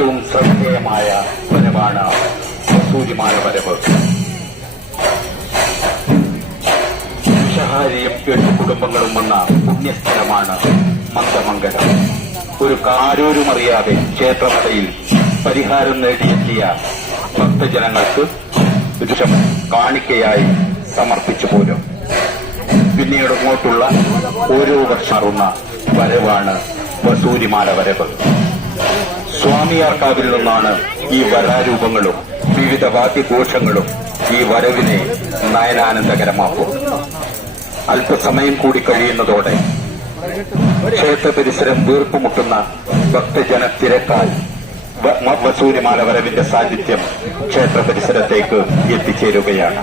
ഏറ്റവും ശ്രദ്ധേയമായ വരവാണ് സൂര്യമാല വരവ്. ഷഹാരിയും എട്ട് കുടുംബങ്ങളും വന്ന പുണ്യസ്ഥലമാണ് മന്ദമംഗലം. ഒരു കാരൂരുമറിയാതെ ക്ഷേത്രനടയിൽ പരിഹാരം നേടിയെത്തിയ ഭക്തജനങ്ങൾക്ക് ദുഷം കാണിക്കയായി സമർപ്പിച്ചു പോലും. പിന്നീട് ഇങ്ങോട്ടുള്ള ഓരോ വർഷം അറുന്ന വരവാണ് വസൂരിമാല വരവ്. സ്വാമിയാർക്കാവിൽ നിന്നാണ് ഈ വരാരൂപങ്ങളും വിവിധ വാദ്യഘോഷങ്ങളും ഈ വരവിനെ നയനാനന്ദകരമാക്കും. അല്പസമയം കൂടി കഴിയുന്നതോടെ ക്ഷേത്ര പരിസരം വീർപ്പുമുട്ടുന്ന ഭക്തജന തിരക്കാൽ വസൂരിമാല വരവിന്റെ സാന്നിധ്യം ക്ഷേത്ര പരിസരത്തേക്ക് എത്തിച്ചേരുകയാണ്.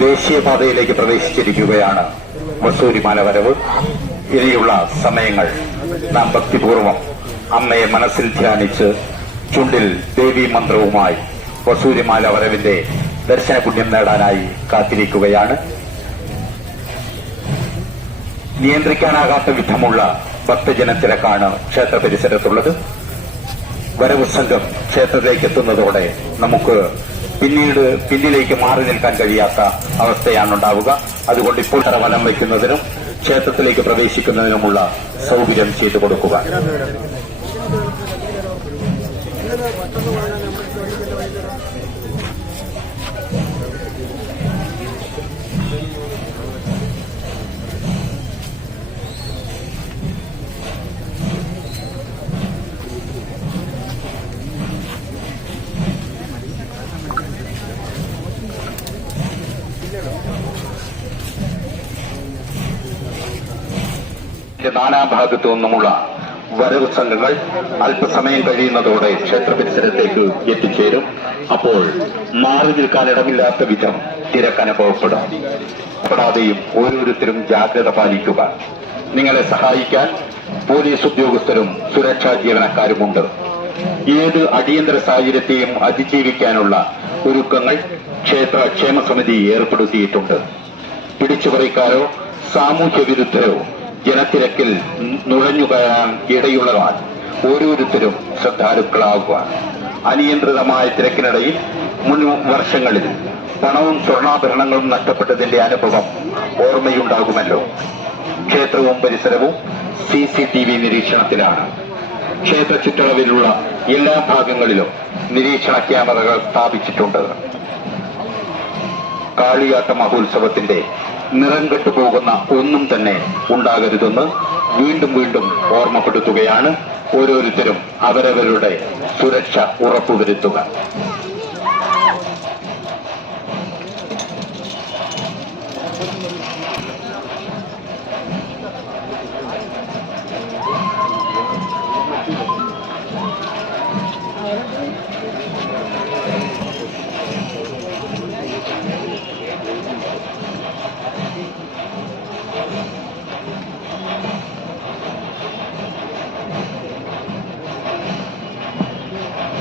ദേശീയപാതയിലേക്ക് പ്രവേശിച്ചിരിക്കുകയാണ് മസൂരി മാലവരവ് ഇനിയുള്ള സമയങ്ങൾ നാം ഭക്തിപൂർവം അമ്മയെ മനസ്സിൽ ധ്യാനിച്ച് ചുണ്ടിൽ ദേവീ മന്ത്രവുമായി വസൂരിമാല വരവിന്റെ ദർശന പുണ്യം നേടാനായി കാത്തിരിക്കുകയാണ്. നിയന്ത്രിക്കാനാകാത്ത വിധമുള്ള ഭക്തജനത്തിരക്കാണ് ക്ഷേത്ര പരിസരത്തുള്ളത്. വരവ് സംഘം ക്ഷേത്രത്തിലേക്ക് എത്തുന്നതോടെ നമുക്ക് പിന്നീട് പിന്നിലേക്ക് മാറി നിൽക്കാൻ കഴിയാത്ത അവസ്ഥയാണ് ഉണ്ടാവുക. അതുകൊണ്ട് ഇപ്പോൾ തറ വലം വയ്ക്കുന്നതിനും ക്ഷേത്രത്തിലേക്ക് പ്രവേശിക്കുന്നതിനുമുള്ള സൗകര്യം ചെയ്തു കൊടുക്കുക. നാനാഭാഗത്തു നിന്നുമുള്ള വരവ് സംഘങ്ങൾ അല്പസമയം കഴിയുന്നതോടെ ക്ഷേത്ര പരിസരത്തേക്ക് എത്തിച്ചേരും. അപ്പോൾ മാറി നിൽക്കാൻ ഇടമില്ലാത്ത വിധം തിരക്കനുഭവപ്പെടും പെടാതെയും ഓരോരുത്തരും ജാഗ്രത പാലിക്കുക. നിങ്ങളെ സഹായിക്കാൻ പോലീസ് ഉദ്യോഗസ്ഥരും സുരക്ഷാ ജീവനക്കാരുമുണ്ട്. ഏത് അടിയന്തര സാഹചര്യത്തെയും അതിജീവിക്കാനുള്ള ഒരുക്കങ്ങൾ ക്ഷേത്ര ക്ഷേമ സമിതി ഏർപ്പെടുത്തിയിട്ടുണ്ട്. പിടിച്ചുപറിക്കാരോ സാമൂഹ്യ വിരുദ്ധരോ ജനത്തിരക്കിൽ നുഴഞ്ഞു കയറാൻ ഇടയുള്ളതാണ് ഓരോരുത്തരും ശ്രദ്ധാലുക്കളാകുക അനിയന്ത്രിതമായ തിരക്കിനിടയിൽ മുൻ വർഷങ്ങളിൽ പണവും സ്വർണാഭരണങ്ങളും നഷ്ടപ്പെട്ടതിന്റെ അനുഭവം ഓർമ്മയുണ്ടാകുമല്ലോ. ക്ഷേത്രവും പരിസരവും സി സി ടി വി നിരീക്ഷണത്തിലാണ്. ക്ഷേത്ര ചുറ്റളവിലുള്ള എല്ലാ ഭാഗങ്ങളിലും നിരീക്ഷണ ക്യാമറകൾ സ്ഥാപിച്ചിട്ടുണ്ട്. കാളിയാട്ട മഹോത്സവത്തിന്റെ നിറം കെട്ടുപോകുന്ന ഒന്നും തന്നെ ഉണ്ടാകരുതെന്ന് വീണ്ടും വീണ്ടും ഓർമ്മപ്പെടുത്തുകയാണ് ഓരോരുത്തരും അവരവരുടെ സുരക്ഷ ഉറപ്പുവരുത്തുക.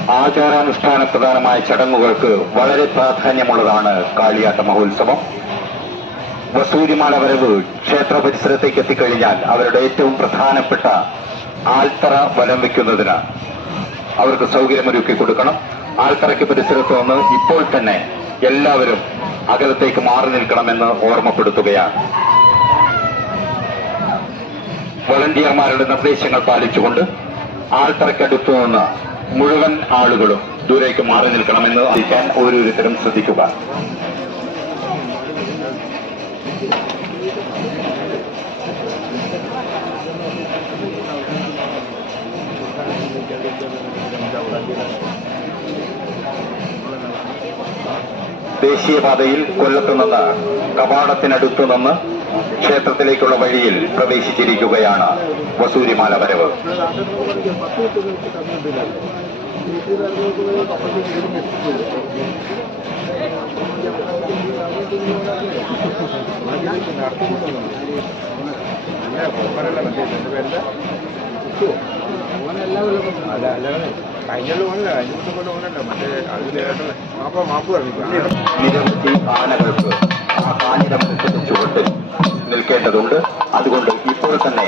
ആചാരാനുഷ്ഠാന പ്രധാനമായ ചടങ്ങുകൾക്ക് വളരെ പ്രാധാന്യമുള്ളതാണ് കാളിയാട്ട മഹോത്സവം. വസൂരിമാല വരവ് ക്ഷേത്ര പരിസരത്തേക്ക് എത്തിക്കഴിഞ്ഞാൽ അവരുടെ ഏറ്റവും പ്രധാനപ്പെട്ട ആൽത്തറ വലം വയ്ക്കുന്നതിന് അവർക്ക് സൗകര്യമൊരുക്കി കൊടുക്കണം. ആൽത്തറയ്ക്ക് പരിസരത്ത് നിന്ന് ഇപ്പോൾ തന്നെ എല്ലാവരും അകലത്തേക്ക് മാറി നിൽക്കണമെന്ന് ഓർമ്മപ്പെടുത്തുകയാണ്. വളണ്ടിയർമാരുടെ നിർദ്ദേശങ്ങൾ പാലിച്ചുകൊണ്ട് ആൽത്തറയ്ക്കടുത്തു നിന്ന് മുഴുവൻ ആളുകളും ദൂരേക്ക് മാറി നിൽക്കണമെന്ന് അറിയിക്കാൻ ഓരോരുത്തരും ശ്രദ്ധിക്കുക. ദേശീയപാതയിൽ കൊല്ലത്തു നിന്ന് കവാടത്തിനടുത്തു നിന്ന് ക്ഷേത്രത്തിലേക്കുള്ള വഴിയിൽ പ്രവേശിച്ചിരിക്കുകയാണ് വസൂരിമാല വരവ്. നിരവധി ആനകൾക്ക് കാഞ്ഞിരമരത്തിന്റെ ചുവട്ടിൽ നിൽക്കേണ്ടതുണ്ട്. അതുകൊണ്ട് ഇപ്പോൾ തന്നെ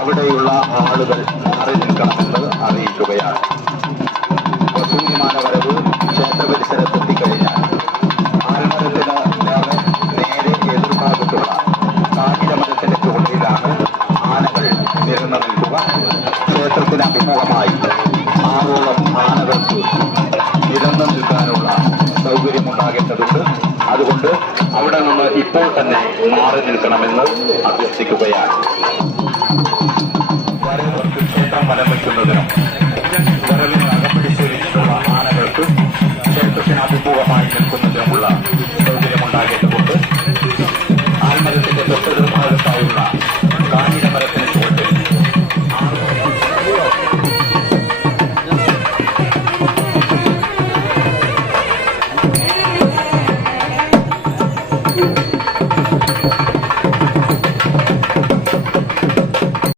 അവിടെയുള്ള ആളുകൾ മാറി നിൽക്കണമെന്ന് അറിയിക്കുകയാണ്. വസൂരിമാല വരവ് ക്ഷേത്ര പരിസരത്തെത്തിക്കഴിഞ്ഞാൽ ആൽമരത്തിന് നേരെ എതിർഭാഗത്തുള്ള കാഞ്ഞിരമരത്തിന്റെ ചുവട്ടിലാണ് ആനകൾ നിരന്നു നിൽക്കുക ക്ഷേത്രത്തിന് അഭിമുഖമായി ആറോളം ആനകൾക്ക് നിരന്നു നിൽക്കാനുള്ള സൗകര്യമുണ്ടാകേണ്ടതുണ്ട്. അതുകൊണ്ട് അവിടെ നിന്ന് ഇപ്പോൾ തന്നെ മാറി നിൽക്കണമെന്ന് അഭ്യർത്ഥിക്കുകയാണ്. ക്ഷേത്രം വലം വയ്ക്കുന്നതിനും